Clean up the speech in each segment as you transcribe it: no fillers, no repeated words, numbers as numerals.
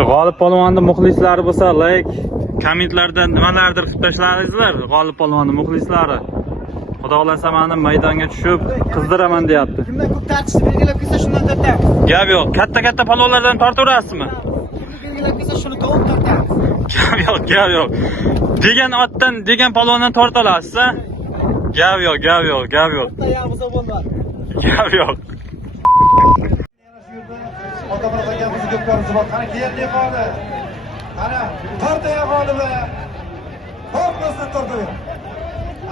Shu G'olib polvonni muxlislari bo'lsa, like, kommentlarda nimalardir qilib tashlaringizlar. G'olib polvonni muxlislari. Xudo xolasa meni maydonga tushib, qizdiraman deyapti. Kimdan ko'p tartishni belgilab kelsa, shundan tortamiz. Gap yo'q. Katta polvonlardan tortaverasizmi? Belgilab kelsa, shuni to'g'ri tortamiz. Gap yo'q. Degan otdan, degan polvondan tortalasiz-a? Gap yo'q. Tayog'imiz bo'lmadi. Gap yo'q. Otalar akamizni ko'plarimiz bor. Qani keyin qoldi. Qani tortaya qoldi be. Tortmasdan tortaver.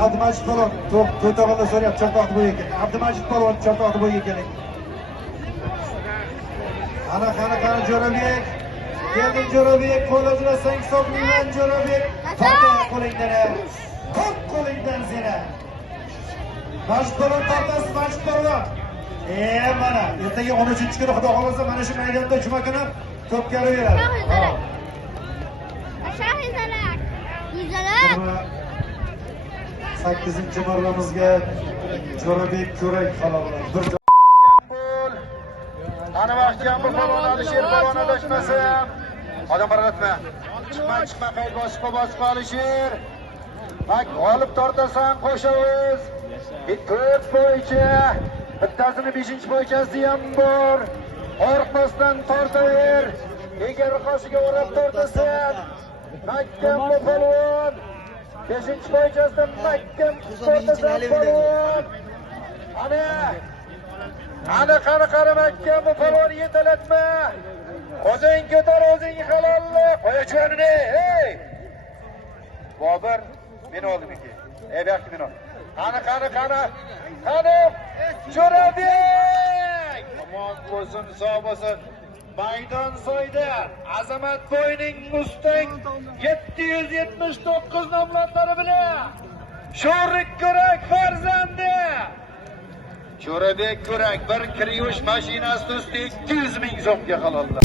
Abdumajid polvon to'rtog'ida so'rayapti, cho'ntoqni bo'yiga keling. Abdumajid polvon cho'ntoqni bo'yiga keling. Qani Jo'rabek. Keling Jo'rabek, qo'lni ajratsang hisoblayman Jo'rabek. Tortaya qo'lingdan. Tort qo'lingdan seni. Majid polvon tortasiz, Majid polvon. Mana ertaga 13-kuni xudo xolasa mana shu maydonda juma kuni to'p kelaveradi. Shahidalar. Güzeller. 8-marramizga Jo'rabek Ko'rak qalabilar. Bir gol. Ana vaqtgan bu polvon Alisher polvon adashmasin. Odam harakatma. Chiqma qayd bosib Alisher. Bak, g'olib tortasan qo'shamiz. To'rt bo'yicha bittasini 5-bo'yichasi ham bor. Orqasidan tortaver. Egar qoshiga o'rab tortasan, mahkam bu polvon. 5-bo'yichasidan mahkam tortasan polvon. Qani mahkam bu polvon yetalatma. O'zing ko'tar, o'zing halolli. Qo'yachilarni, hey! Bobur, men oldimki. Buyoqqa men oldim. Qani Jo'rabek! Omon bo'lsin, sog' bo'lsin. Maydon soyda Azamat bo'yning Mustang 779 nomlari bilan Sho'rik Ko'rak farzandi Jo'rabek Ko'rak bir Kriush mashinasi usti 200 ming so'mga halollar.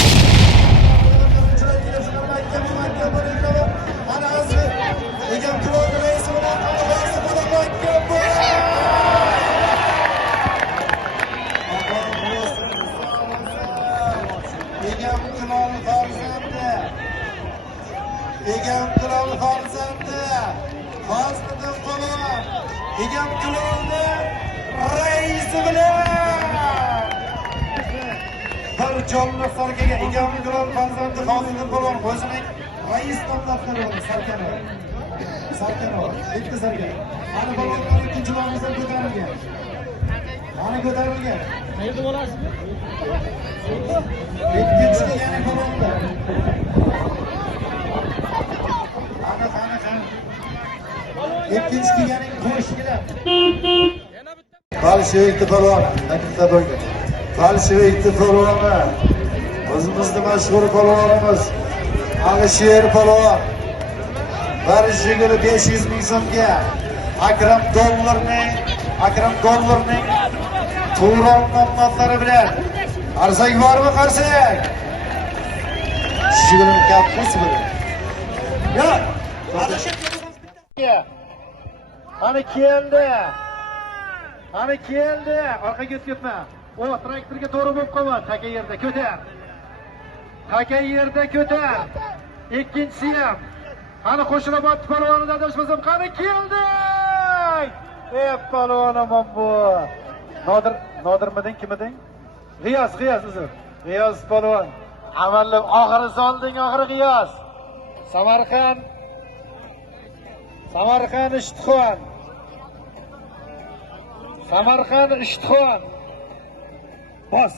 Egam klub raisi bilan Egam Kulol farzandi Fazliddin polvon Egam Kulolni raisi bilan bir jonli sarkaga Egam Kulol farzandi Fazliddin polvon o'zining rais nomlari Sarkanov. Bitta sarkan. Ana polvonlar ikkinchi nomimizdan ko'tarilgan. Qayerda bo'lasizmi? Ikkinchi yana polvonlar. Ikkinchi kelganing qo'shgilar. Bolshevik polvon, ta'kidlab qo'ydi. Bolshevik polvoni o'zimizning mashhur polvonimiz Alisher polvon. Barishigini 500 ming so'mga Akram dollarning Turon nomlari bilan arsak bormi qarsak? Shig'ilin kattasi bilan. Yo'q. Qani keldi. Orqaga o'tibma. O traktorga to'g'ri bo'lib qolma. Taka yerda ko'tar. Ikkinchisi ham. Qani qo'shilib polvonida adashmasam, qani keldi. Polvonim bu. Nodirmiding, kimiding? G'iyos uzr. G'iyos polvon. Amalli oxiri solding, oxiri G'iyos. Samarqand Ishtixon. Bos.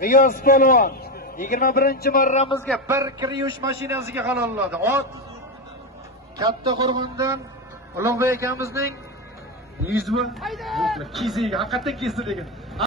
G'iyos polvon 21-marramizga bir Kriush mashinasiga halolladi. Ot Katta Qo'rg'ondan Ulug'bek akamizning 100 ming kiziga haqiqatdan kesdi degan.